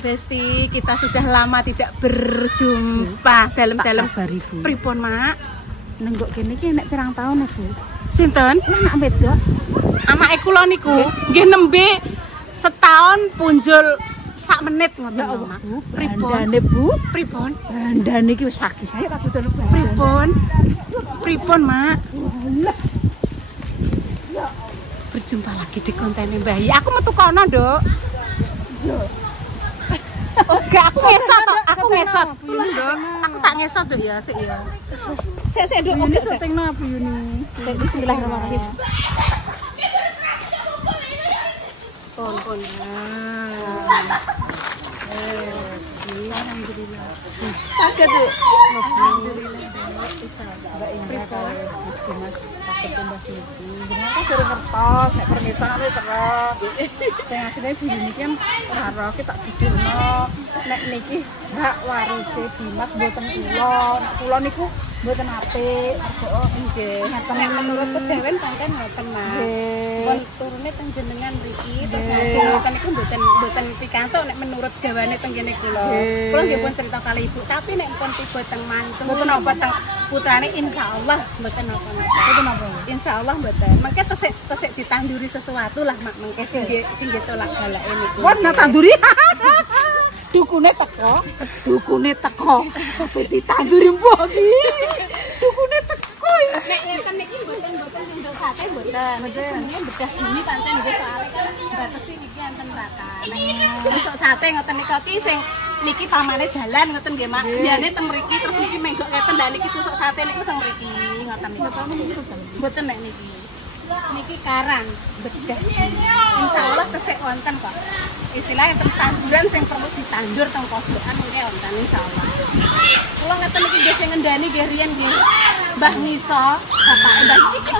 Besti, kita sudah lama tidak berjumpa. Dalam-dalam pripun, Mak? Nenggok kene iki nek pirang tahun, Bu? Sinten? Anak wedok. Anake kula niku nggih nembe setahun punjul sak menit ngoten. Ya Allah, Bu. Pripun? Bandane, Bu? Pripun? Bandane iki wis sakit. Ayo tak duduk. Pripun? Pripun, Mak? Berjumpa lagi di konten Mbah Yi. Aku metu kono, Nduk. Oke, aku ngesot toh. Aku ngesot. Aku tak ngesot Nduk ya, sik ya. Sik Nduk, ini syutingno apa Yuni? Bismillahirrahmanirrahim. Pon. Alhamdulillah. Sakit tuh. Alhamdulillah. Mbak Indra kalau Mas sakit tumbas niki. Jenengan kan durung ngertos nek permisan wis serep. Sing asline Bu Yuni kan ora tak dudurno. Nek niki hak warise Dimas mboten kula. Nek kula niku mboten apik. Mergo nggih ngaten menurut kejawen pancen ngoten Mas. Pun turune teng jenengan mriki terus lajeng ngoten niku mboten pikantuk nek menurut jawane teng kene kula. Kula nggih pun cerita kali Ibu, tapi nek pun tiba teng mantu napa teng putrane insyaallah mboten napa-napa. Mboten napa. Insyaallah mboten. Mengke tesik ditanduri sesuatu lah Mak, mengke sing nggih tolak balake niku. Wah, tanduri. Dukune teko. Sampai ditanduri mbok iki. Dukune teko. Nek ngeten niki mboten nyundul sate mboten. Jenenge bedah gini pancen nggih soalé kan batesi niki enten rata. Besok sate ngoten niki sing niki pamane dalan ngoten nggih Mak. Biyane teng mriki terus niki menggok ngeten lha niki tusuk sate niku teng mriki ngoten niki. Mboten nek niki. Niki karang bedah. Insyaallah tesik wonten kok. Istilahnya tanduran sing perlu ditandur teng pojokan nggih wonten insyaallah. Kula ngeten iki nggih sing ngendani nggih riyen nggih Mbah Nisa, Bapak Mbah iki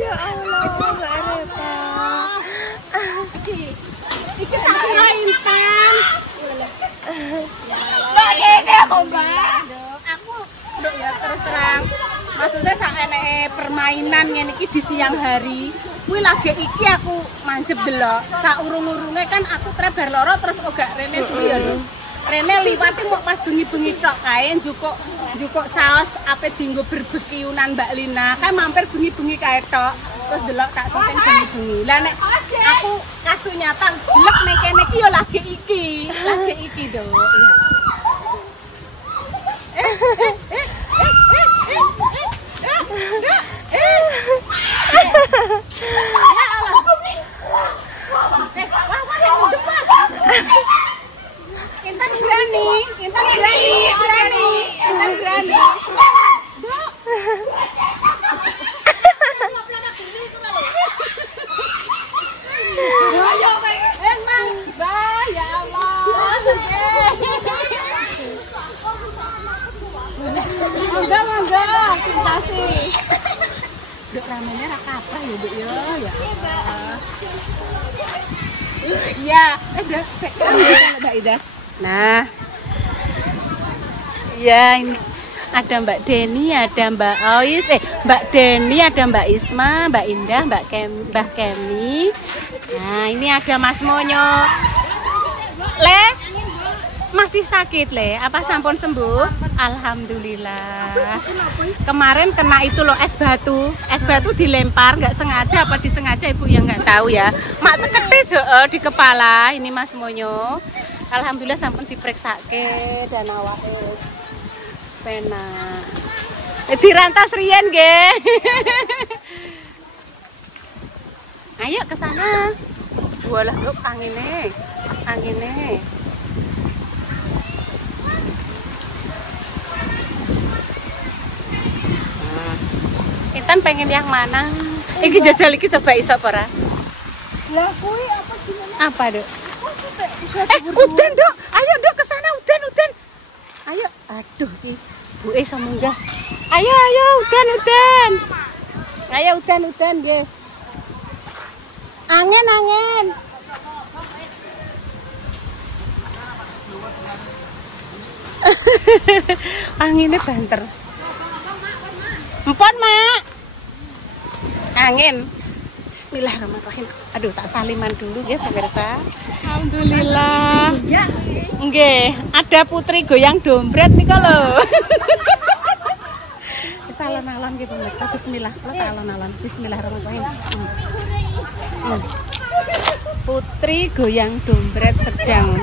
ya Allah, Mbak Reta. Iki tak kira inten. Mbak kene Mbak. Aku nduk ya terus terang. Maksudnya sak eneke permainan ngene iki di siang hari. Kuwi lagi iki aku mancep delok. Sak urung-urunge kan aku treber loro terus ogak rene suwi ya lho. Rene liwati kok pas bengi-bengi tok kae njukuk saos ape dienggo berbekiunan Mbak Lina. Kan mampir bengi-bengi kae tok. Terus delok tak syuting bengi-bengi. Lah nek aku kasunyatan jelek nek kene iki ya lagi iki Dok. Intan berani. Emang, Mbak, ya Allah. Mangga, terima kasih. Duk ramennya ra kaprah ya, Duk ya. Iya, udah Mbak Ida. Nah. Iya, ini ada Mbak Deni, ada Mbak Ois, Mbak Deni, ada Mbak Isma, Mbak Indah, Mbak Kemi. Nah, ini ada Mas Monyo. Le, masih sakit Le? Apa sampun sembuh? Alhamdulillah. Kemarin kena itu loh es batu dilempar nggak sengaja apa disengaja Ibu yang nggak tahu ya. Mak ceketis di kepala ini Mas Monyo. Alhamdulillah sampun dipreksake dan awake penak. Dirantas riyen nggih. Ayo ke sana. Walah Dok angine. Intan pengen yang mana? Iki jajal iki coba iso apa ora? Lah kuwi apa gimana? Apa, Dok? Udan, Dok. Ayo, Dok, ke sana udan. Ayo. Aduh, iki buke iso munggah. Ayo, udan. udan nggih. Angin. Anginnya banter. Empon, Mak. Angin. Bismillahirrahmanirrahim. Aduh, tak saliman dulu ya pemirsa. Alhamdulillah. Nggih, ada putri goyang dompet nih kalau. Alon-alon gitu pemirsa. Bismillah. Kalau alon-alon. Bismillahirrahmanirrahim. Putri goyang dompet sedang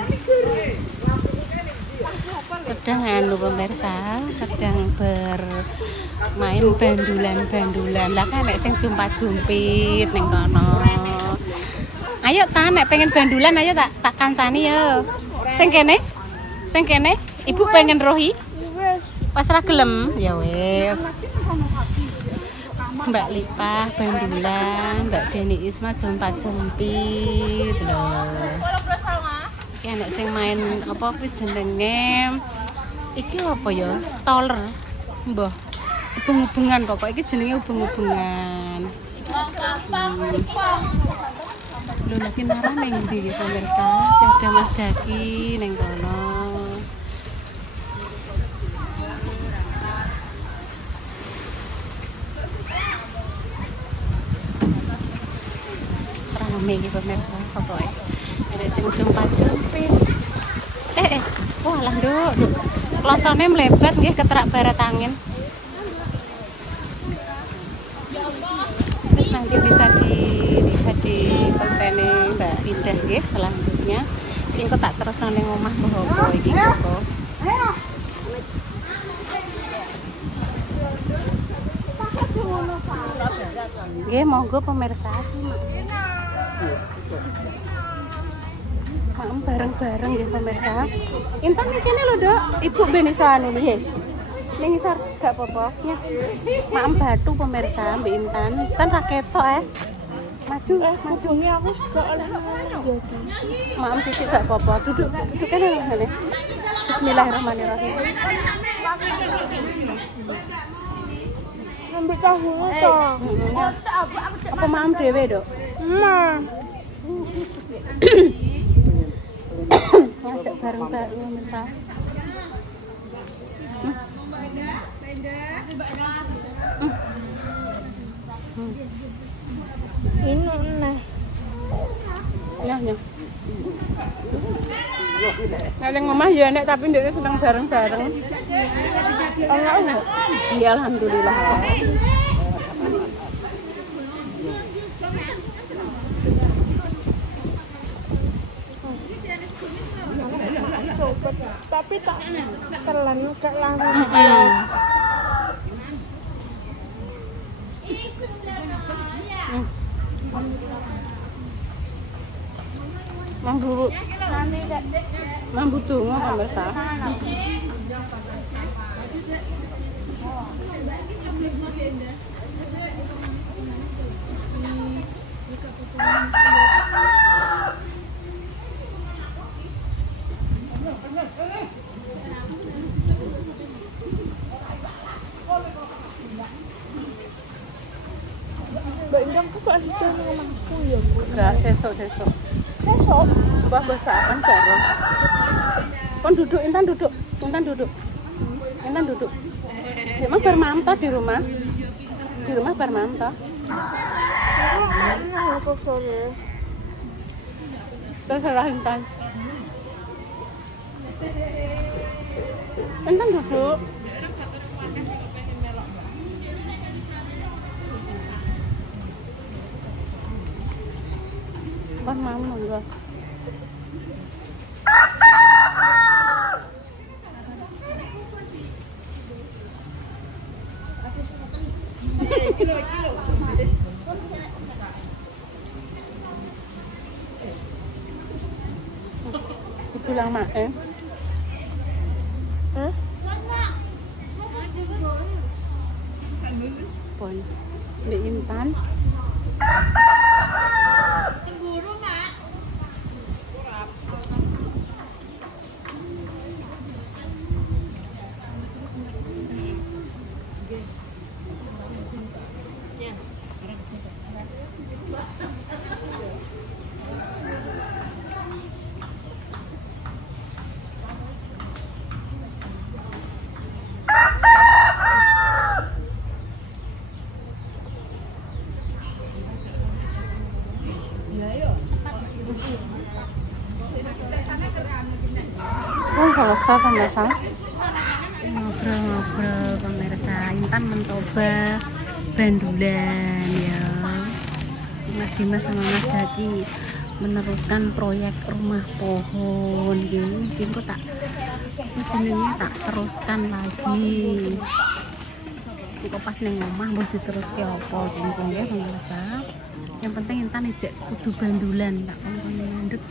pemirsa, sedang bermain bandulan lah kan nek sing jumpa-jumpit ning kono. Ayo ta nek pengen bandulan ayo tak kancani ya. Sing kene ibu pengen rohi. Pas ra gelem ya wis. Mbak Lipah bandulan, Mbak Deni Isma jumpa-jumpit lho. Iki anak sing main apa kuwi jenenge? Iki apa ya? Stoller. Mbah. Ubung-ubungan pokok iki jenenge ubung-ubungan. Lho lagi nara ning ndi pemirsa? Ada Mas Jaki ning kono. Serame iki pemirsa pokoke. Ada sing jumpa-jumpit. Wah lah nduk. Klosone mlebat nggih keterak barat angin. Terus nanti bisa dilihat di kontene Mbak Indah nggih selanjutnya. Iki kok tak terusno ning omah poho iki kok. Nggih monggo pemirsa. Maem bareng-bareng ya pemirsa. Intan ning kene lho, Dok. Ibu ben iso anu nggih. Ning isor gak apa-apa. Maem batu pemirsa Mbak Intan. Intan ra ketok Maju. Bengi aku gak oleh Maem sithik gak apa-apa. Duduk kene lho ngene. Bismillahirrahmanirrahim. Ambil tahu to. Apa maem dhewe, Dok? Ngajak bareng-bareng pemirsa. Ini nah. Ya. Nek ngomah ya nek tapi ndekne seneng bareng-bareng. Iya alhamdulillah. Tapi tak telan gak langsung. Mambu donga pemirsa. Mbak Indah kok ada omahku ya, Bu? Enggak, sesuk. Sesuk? Mbah basakan karo. Kon duduk, Intan duduk. Emang bar maem toh di rumah? Di rumah bar maem toh? Terserah Intan. Intan duduk. Kon maem monggo. Pulang makan. Pon, Mbak Intan. Cemburu, Mak. Selesai pemirsa, ngobrol-ngobrol pemirsa. Intan mencoba bandulan ya. Mas Dimas sama Mas Jaki meneruskan proyek rumah pohon gitu. Kok tak jenenge tak teruskan lagi. Kok pas neng omah mau diteruske apa gitu ya pemirsa. Yang penting Intan ijek kudu bandulan, tak kon mandek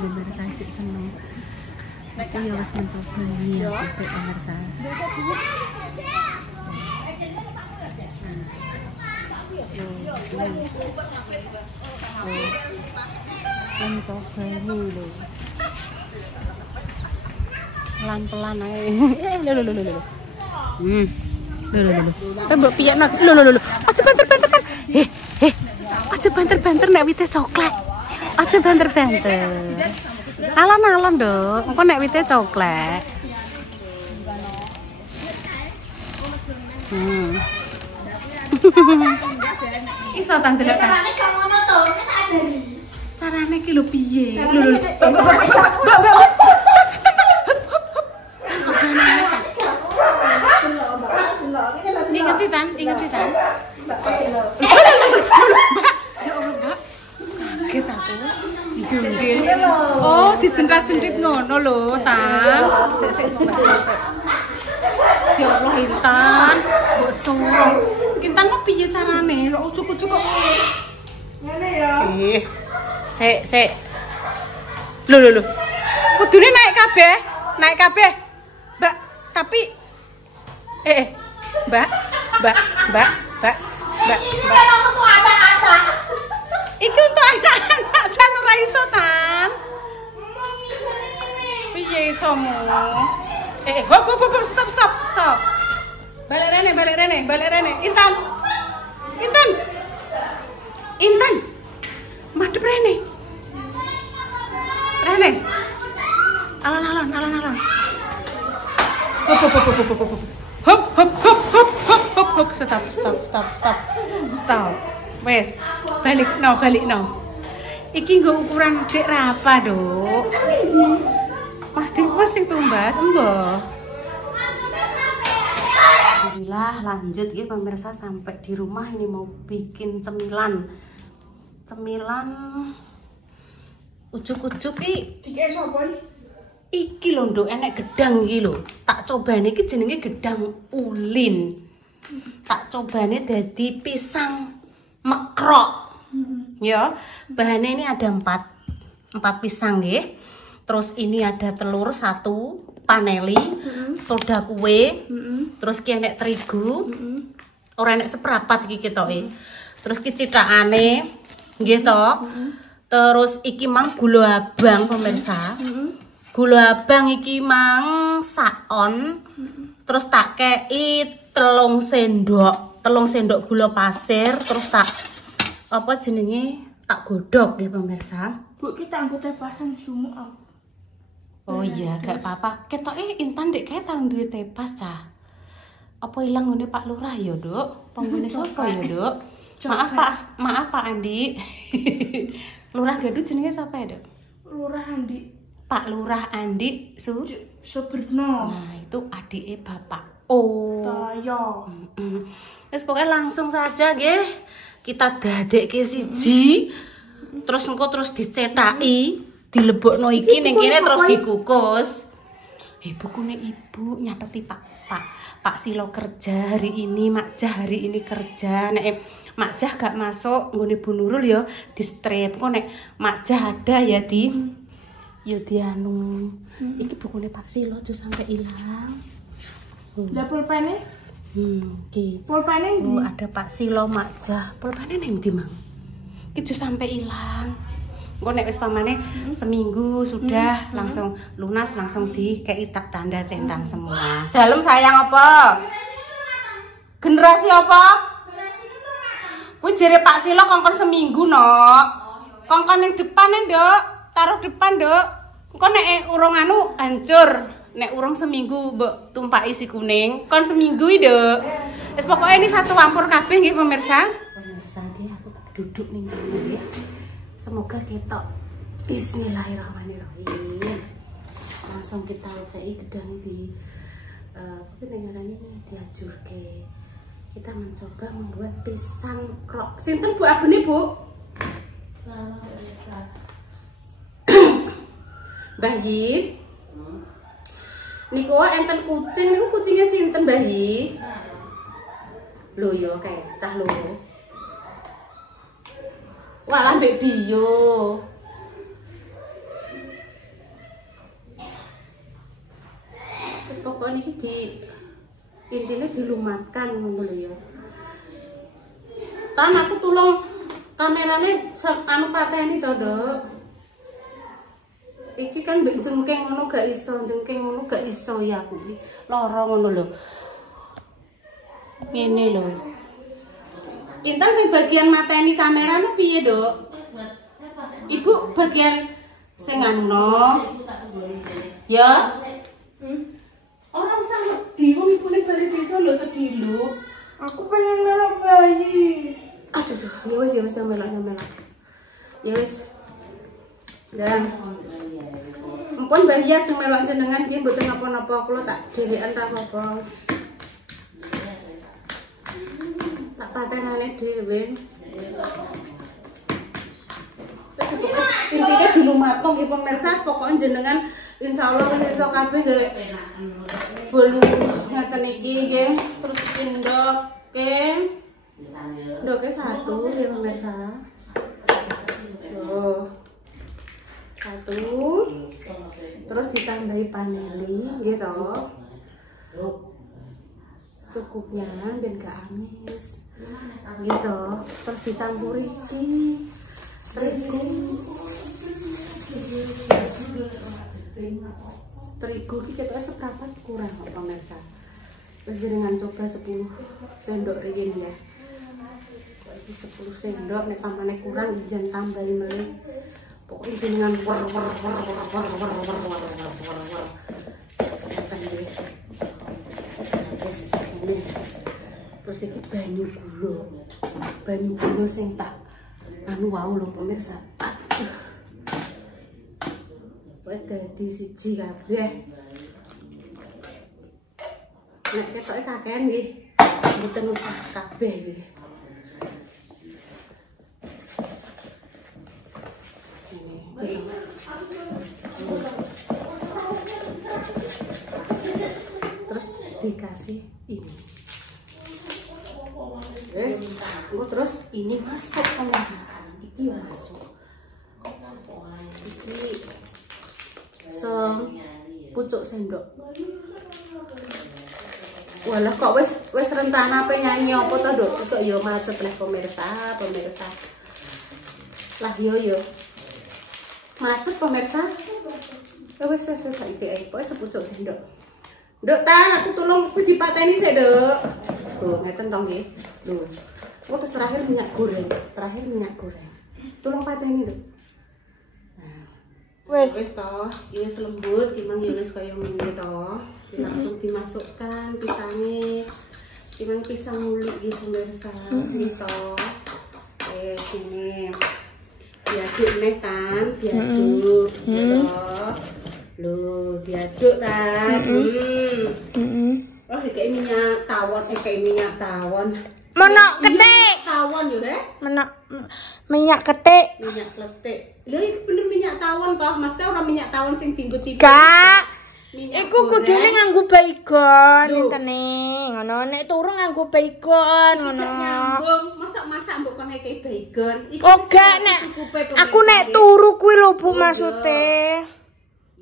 pemirsa ijek seneng. Aku ya harus mencoba nih ya besok pemirsa. Mencoba ini loh. Pelan-pelan aja. Loh. Mbok piye nak? Loh. Aja banter-banter kan. Aja banter-banter nek wite coklat. Aja banter-banter. Alon-alon dong, engko nek wite coklat. Iso tang delok ta. Carane ki lho piye? Inget Tan. Ya Allah, Mbak. Kaget aku. Junggil. Oh, dijentat-jentit ngono lho, Tan. Sik. Ya Allah, Intan. Mbok suruh. Intan mau piye carane? Kok ujuk-ujuk kok. Ngene ya. Sik. Lho. Kudune naik kabeh. Mbak, tapi Mbak. Iki untuk anak-anak Tan ora iso Tan. Piye comu? Hop, stop. Balik rene. Intan. Madep rene. Alon-alon. Hop. Stop. Wes, balik no. Iki nggo ukuran dek rapa, Dok. Mas Dimas sing tumbas, embo. Alhamdulillah lanjut ya pemirsa, sampai di rumah ini mau bikin cemilan. Ujuk-ujuk iki lho Nduk, enek gedang iki lho. Tak cobane iki jenenge gedang ulin. Tak cobane dadi pisang mekrok. Ya, bahannya ini ada 4 pisang nggih. Terus ini ada telur 1, paneli, soda kue, terus ki enek terigu. Ora enek seprapat iki ketoke. Terus ki cithakane nggih to. Terus iki mang gula abang pemirsa. Gula abang iki mang saon. Terus tak kei 3 sendok gula pasir, terus tak apa jenenge tak godhog ya pemirsa. Bu, kita anggo tepasan sumuk. Oh iya, gak apa-apa. Ketoke Intan dek kae tau duwe tepas cah. Apa ilang ngene Pak Lurah ya, Duk? Penggune sapa ya, Duk? Maaf Pak Andi. Lurah Gaduh jenenge sapa ya, Duk? Lurah Andi. Pak Lurah Andi Suberno. Nah, itu adike Bapak. Oh. Tayo. Wis pokoknya langsung saja nggih. Kita dadekke siji. Terus engko terus dicethaki, dilebokno iki ning kene terus dikukus. Bukune Ibu nyateti Pak Silo kerja hari ini, Mak Jah hari ini kerja. Nek Mak Jah gak masuk nggone Bu Nurul ya di strip. Kok nek Mak Jah ada ya di anu. Iki bukune Pak Silo aja sampai ilang. Lah pulpene? Iki. Pulpene ndi? Ada Pak Silo, Mak Jah. Pulpene ning ndi, Mang? Iki aja sampai ilang. Engko nek wis pamane seminggu sudah langsung lunas, langsung dikei tak tanda centang semua. Dalem sayang apa? Generasi apa? Kuwi jere Pak Silo kongkon seminggu, Nok. Kongkon ning depan, Nduk. Taruh depan, Nduk. Engko nek urung anu hancur. Nek urung seminggu mbok tumpaki si kuning, kon seminggu iki, Nduk. Wis pokoke ini satu campur kabeh nggih pemirsa. Pemirsa iki aku tak duduk ning kene. Semoga ketok. Bismillahirrahmanirrahim. Langsung kita ceki gedang di apa namanya diajurke. Kita mencoba membuat pisang krok. Sinten Bu Abune, Bu? Mbah Yi. Niku enten kucing, niku kucingnya sinten Mbah Yi? Lho yo kae, cah loro. Walah ndek diyo. Wis pokoknya iki di intine dilumatkan ngono lho ya. Tan aku tulung kamerane anu pateni to, Dok. Iki kan mbek jengking ngono gak iso, jengking ngono gak iso ya aku iki. Lara ngono lho. Ngene lho. Intan sing bagian mateni kamera nu piye, Dok? Ibu bagian sing anu. Ya. Orang sangat di wong ibu ning bali desa lho sedih lho. Aku pengen melok bayi. Aduh, ya wis melok. Ya wis. Dan Ampun Mbah Yat sing melok jenengan iki mboten napa-napa, kula tak dhewean ra apa-apa. Tak patenane dhewe. Wis intine dilumatno nggih pemirsa, pokoke jenengan insyaallah wis iso kabeh nggih. Bolu ngaten iki nggih, terus indoke. Indoke satu nggih pemirsa. Oh. Satu, terus ditambahi vanili gitu, cukupnya dan gak amis gitu, terus dicampuri terigu kita seberapa kurang kok pemirsa. Terus jangan coba 10 sendok riyen ya, ini 10 sendok nek tambahnya kurang jangan tambahin lagi. Pokoknya jenengan terus iki banyu gula sing tak anu wau lho pemirsa. Wes dadi siji kabeh. Nek ketoke kakean nggih, mboten usah kabeh nggih. Terus dikasih ini, terus ini masuk pemirsa, ini masuk, ini sepucuk sendok. Walah kok wes rencana penyanyi apa to, Dok? Kok yo macet lah pemirsa. Lah yo macet pemirsa. Wes saiki ae pokoke sepucuk sendok. Nduk Tan, aku tolong kuwi dipateni sik, Dok. Tuh, ngeten to nggih. Lho. Oh, terus terakhir minyak goreng. Tolong pateni, Dok. Nah, wes to, wis lembut, gimang ya wis kaya ngene to. Langsung dimasukkan pisangnya. Gimang pisang ulik gitu pemirsa. Gitu. Sini. Diaduk nih Tan, diaduk gitu. Loh, diaduk Tan. Oh, kayak minyak tawon. Mana ketik? Tawon yo, He? Mana minyak ketik? Minyak kletik. Lha iki bener minyak tawon toh? Mesti ora minyak tawon sing timbut-timbut. Kak. Minyak Iku kudune nganggo baygon ngene. Ngono, nek turu nganggo baygon ngono. Nyambung, masak-masak mbok kon ngekeki baygon. Oh, gak nek aku nek turu kuwi lho Bu maksude.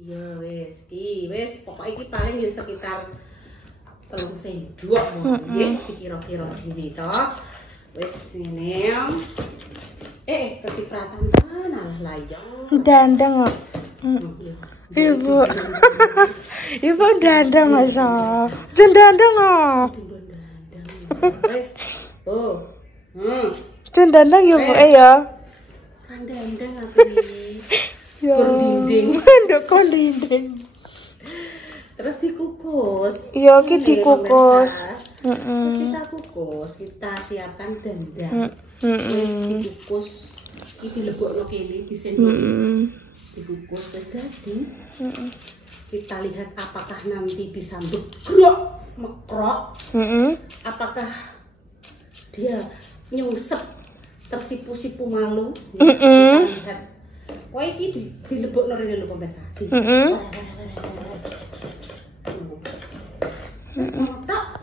Iya wis, wis pokoke iki paling ya sekitar 3 sendok nggih, kira-kira gini toh. Wis ngene. Kecipratan alah layang. Dandang kok. Ibu. Ibu dandang masa. Dandang kok. Wis. Oh. Dandang ya Bu ya. Dandang aku nih. Ya. Kondinding. Nduk kondinding. Terus dikukus. Iya, ki dikukus. Terus kita kukus, kita siapkan dandang. Terus dikukus, iki dilebokno kene, disendoki. Dikukus wis dadi. Kita lihat apakah nanti bisa mekrok. Apakah dia nyungsep tersipu-sipu malu. Kita lihat. Wah iki dilebokno rene lho pemirsa. Terus mekrok.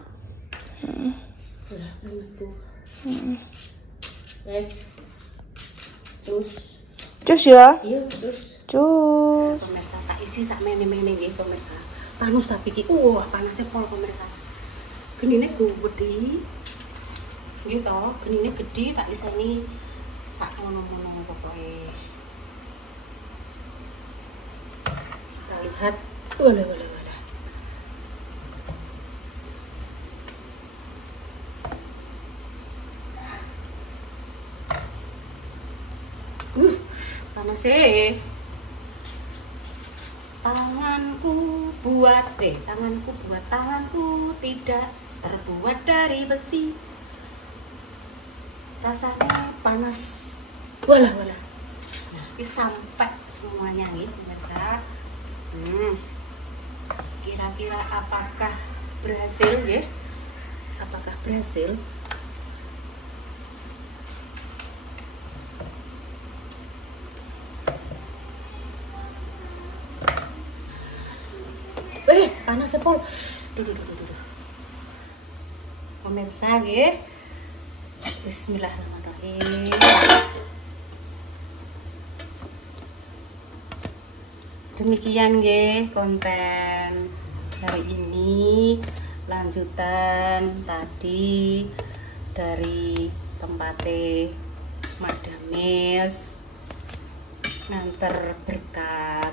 Lah metu. Wes. Cus ya? Iya, terus. Cus. Pemirsa tak isi sak mene-mene nggih pemirsa. Panus tapi iki panasnya pol pemirsa. Genine gede. Nggih to, genine gede tak iseni sak ngono-ngono pokoke. Kita lihat. Walah. Panas tanganku tidak terbuat dari besi. Rasanya panas. Walah. Nah, ini sampai semuanya nih pemirsa. Kira-kira apakah berhasil ya? Apakah berhasil? Panas sepol. Duh. Pemirsa nggih. Bismillahirrahmanirrahim. Demikian nggih konten hari ini, lanjutan tadi dari tempatnya Madames nganter berkat.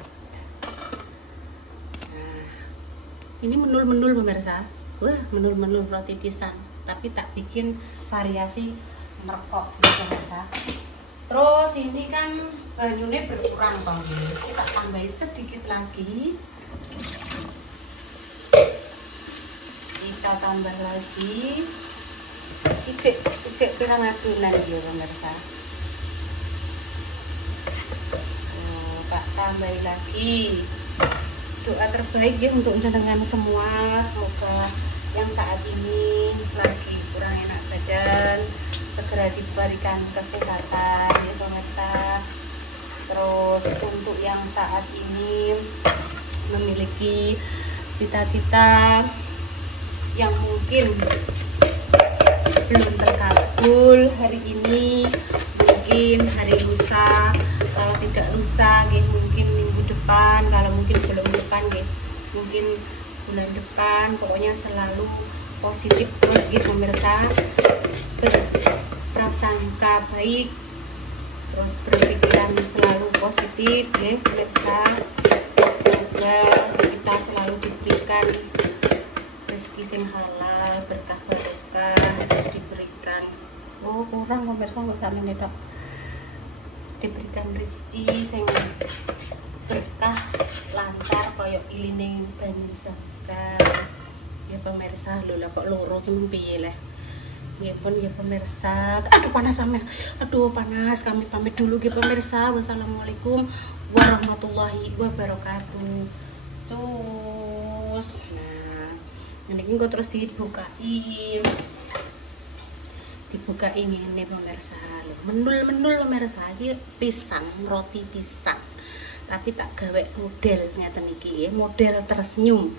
Ini menul-menul pemirsa. Wah, menul-menul roti pisang. Tapi tak bikin variasi merekok pemirsa. Terus ini kan banyunya berkurang banget. Kita tambahin sedikit lagi. Kita tambah lagi. Icek pirang adunan ya pemirsa. Tak tambahin lagi. Doa terbaik ya untuk jenengan semua, semoga yang saat ini lagi kurang enak badan segera diberikan kesehatan ya pemirsa. Terus untuk yang saat ini memiliki cita-cita yang mungkin belum terkabul hari ini, mungkin hari lusa, kalau tidak lusa mungkin minggu depan, kalau mungkin bulan depan mungkin bulan depan, pokoknya selalu positif terus gitu pemirsa, berprasangka baik, terus berpikiran selalu positif ya pemirsa. Semoga kita selalu diberikan rezeki sing halal, berkah barokah, terus diberikan kurang pemirsa nggak usah ini dok, diberikan rezeki sing berkah lancar koyok ilining banyu samsam ya pemirsa. Lho lah kok loro ki piye leh. Nggih pun ya pemirsa. Aduh panas kami pamit dulu nggih pemirsa. Wassalamualaikum warahmatullahi wabarakatuh. Cus. Nah, ini kok terus dibukain ini pemirsa. Menul pemirsa, iki pisang, roti pisang. Tapi tak gawe model ngeten iki, model tersenyum.